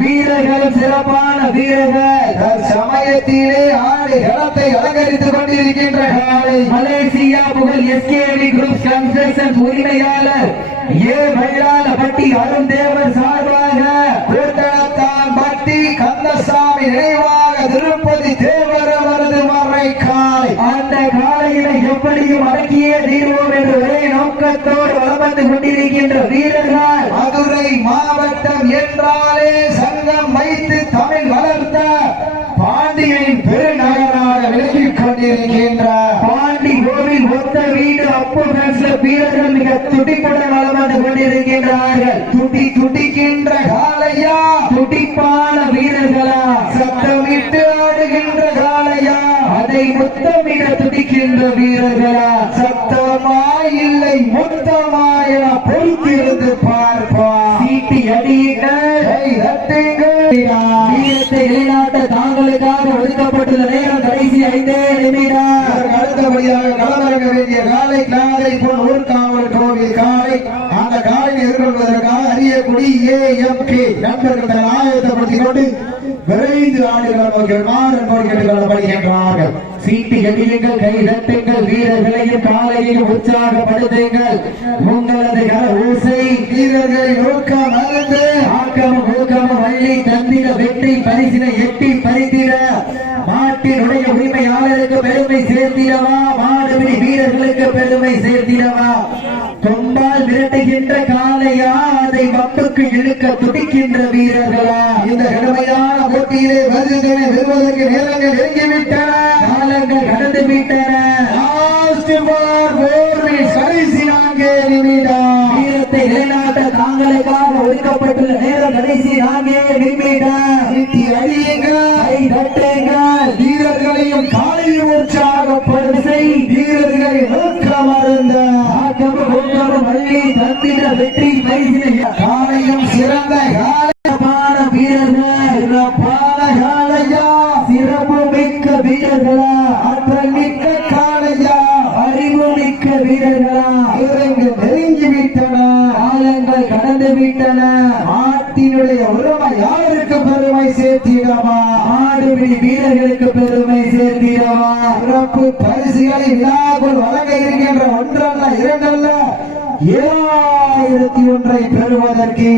வீரர்கள் சிறப்பான வீரர்கள். சமயத்திலே ஆடு இடத்தை அலங்கரித்துக் கொண்டிருக்கின்ற காலை மலேசியா புகழ் எஸ்கேவி குரூப் கன்ஸ்ட்ரக்ஷன் உரிமையாளர் ஏ. மயிலாளப்பட்டி அருந்தேவர் சார்பாக கூட்டத்தான் பட்டி கந்தசாமி நினைவாக திருப்பதி தேவர் அவரது மறை காலை அந்த காலையினை எப்படியும் அடக்கியே தீர்வோம் என்று ஒரே நோக்கத்தோடு வளம் வந்து கொண்டிருக்கின்ற வீரர்கள் மாவட்டம் என்றாலே சங்கம் வைத்து தமிழ் வளர்த்த பாண்டியனின் பெருநகராக விலகிக் கொண்டிருக்கின்ற பாண்டி கோவில் ஒத்த வீடு அப்பு வீரர்கள் மிக துடிப்புடன் வலம் வந்து கொண்டிருக்கின்றார்கள். துடி துடிக்கின்ற காளையா? துடிப்பான வீரர்களா? சத்தமிட்டு ஆடுகின்ற காளையா? அதை முத்தமிட துடிக்கின்ற வீரர்களா? சத்தமா தாங்களுக்காக ஒதுக்கப்பட்டுள்ள நேரம் கடைசி ஐந்தே நிமிடம். அதற்கு அடுத்தபடியாக களமிறங்க வேண்டிய காலை காலை பொன் ஊர்காவல் கோவில் காலை. அந்த காலை எதிர்கொள்வதற்காக அரியக்குடி ஏ நண்பர்கள் தன் ஆயத்தப்படுத்திக் கொண்டு விரைந்து ஆடுகளம் மாறன் கேட்டுக் கொள்ளப்படுகின்றார்கள் சீட்டி அடியுங்கள் கை தட்டுங்கள் வீரர்களையும் காலையில் உற்சாகப்படுத்துங்கள். உங்களது கர ஊசை வீரர்களை நோக்க மறந்து. ஆக்கமும் ஊக்கமும் வள்ளி தந்திர வெற்றி பரிசினை எட்டி பறித்திட. மாட்டினுடைய உரிமையாளருக்கு பெருமை சேர்த்திடவா? மாடுபிடி வீரர்களுக்கு பெருமை சேர்த்திடவா? கொம்பால் விரட்டுகின்ற காலையா அதை வம்புக்கு இழுக்க துடிக்கின்ற வீரர்களா? இந்த கடுமையான போட்டியிலே வருகிறேன் வருவதற்கு நேரங்கள் இறங்கிவிட்டன காலங்கள் கடந்து விட்டன. கடைசி நான்கே நிமிடம். வீரத்தை நிலைநாட்ட தாங்களுக்காக ஒதுக்கப்பட்டுள்ள கடைசி நான்கே நிமிடம் அடியுங்கள் தட்டுங்கள் வீரர்களையும் காலையில் உற்சாகப்படுத்தி வீரர்களை நோக்கம் அருந்த ஆக்கமும் ஊக்கமும் அள்ளி தந்திர வெற்றி காலையும் சிறந்த காலை சிறப்பான வீரர்கள். சிறப்பான காலையா? சிறப்பு மிக்க வீரர்களா? ஆற்றல் மிக்க காலையா? அறிவு மிக்க வீரர்களா? இறங்கு ஆடுபிடி வீரர்களுக்கு பெருமை சேர்த்திடவா? சிறப்பு பரிசுகளை விழாக்குள் வழங்க இருக்கின்ற ஒன்றல்ல இரண்டல்ல? ஏழாயிரத்தி ஒன்றை பெறுவதற்கு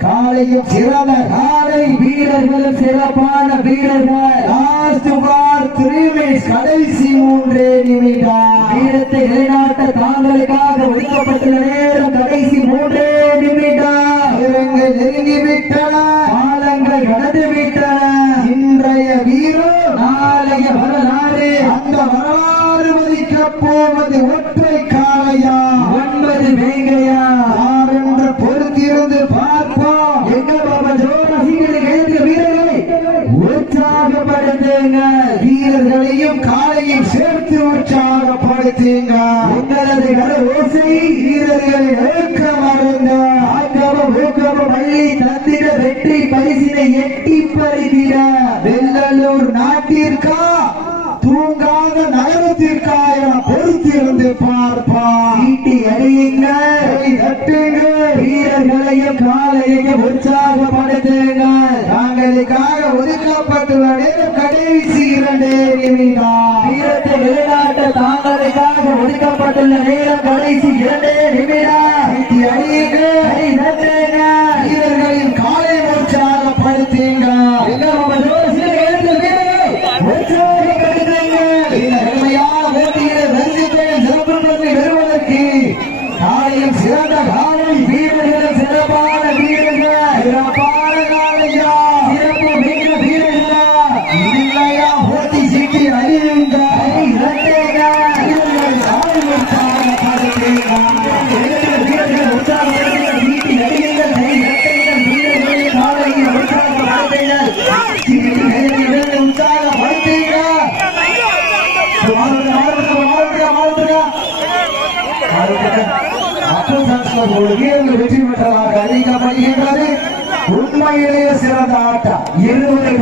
காலையும் சிறந்த காலை வீரர்களும் சிறப்பான வீரர்கள். லாஸ்ட் பார் த்ரீ மினிட்ஸ் கடைசி மூன்றே நிமிடம். வீரத்தை நிலைநாட்ட தாங்களுக்காக ஒதுக்கப்பட்டுள்ள நேரம் கடைசி மூன்றே நிமிடம். இறங்கு நெருங்கிவிட்டன. காலங்கள் கடந்து விட்டன வரலாறு மதிக்கப் போவது ஒற்றை காலையா ஒன்பது வேங்கையா? யார் என்று பொறுத்திருந்து பார்ப்போம்? எங்க பாபா ஜோரசிகளை எழுதிய வீரர்களை உற்சாகப்படுத்துங்கள். வீரர்களையும் காலையும் சேர்த்து உற்சாகப்படுத்துங்க உங்களது ஓசை வீரர்களை நோக்க தூங்காத நகரத்திற்கா என பொறுத்திருந்து பார்ப்பான் சீட்டி அடியுங்கள் தட்டுங்கள் வீரர்களையும் காலையையும் உற்சாகப்படுத்துங்கள் தாங்களுக்காக ஒதுக்கப்பட்டுள்ள நேரம் கடைசி இரண்டே நிமிடம். வீரத்தை நிலைநாட்ட தாங்களுக்காக ஒதுக்கப்பட்டுள்ள நேரம் கடைசி இரண்டே நிமிடம். காலை வீரர்களும் சிறப்பான வீரர்கள். சிறப்பான காலையா சிறப்பு மிக்க வீரர்களா. இல்லையா போட்டி சீட்டி அறியுங்க கை தட்டுங்கள். வெற்றி பெற்றதாக அறிவிக்கப்படுகின்றது உண்மையிலேயே சிறந்த ஆட்டம். இருபது